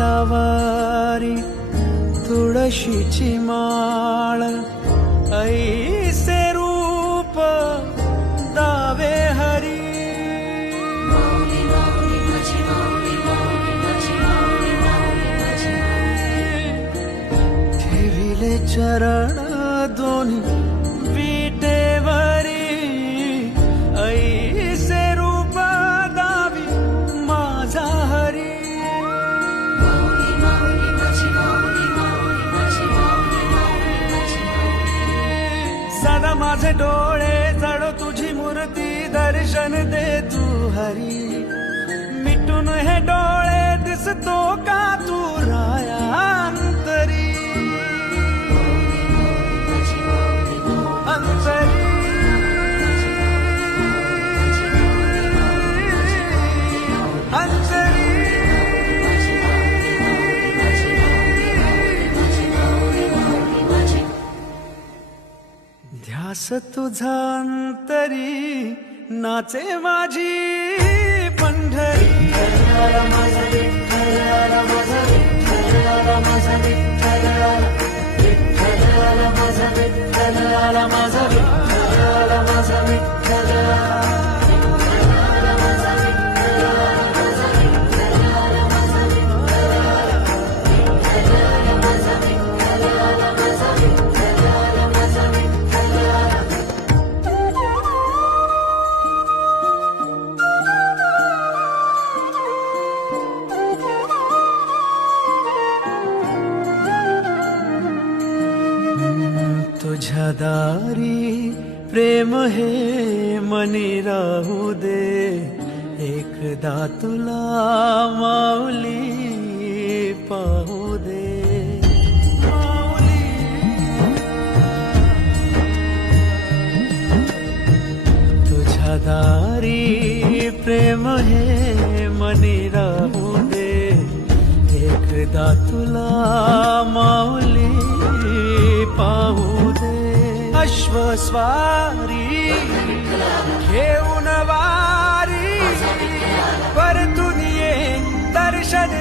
करकटावारी तुळशीची माळ, ऐसे रूप दावे हरी. ठेविले चरण दोन्ही विटेवरी, ऐसे रूप दावी माझा हरी. सदा माझे डोळे जळो तुझी मूर्ती, दर्शन दे तू हरी. मिटून हे डोळे दिसतो का तू राया अंतरी, अंतरी. अंतरी ध्यास तुझा अंतरी, नाचे माझी पंढरी. तुझ्या दारी प्रेम हे मनी राहू दे, एकदा तुला माऊली पाहू दे. माऊली तुझ्या दारी प्रेम हे मनी राहू दे, एकदा तुला माऊली पाहू दे. अश्वस्वारी घेऊन वारी, परतून ये दर्शन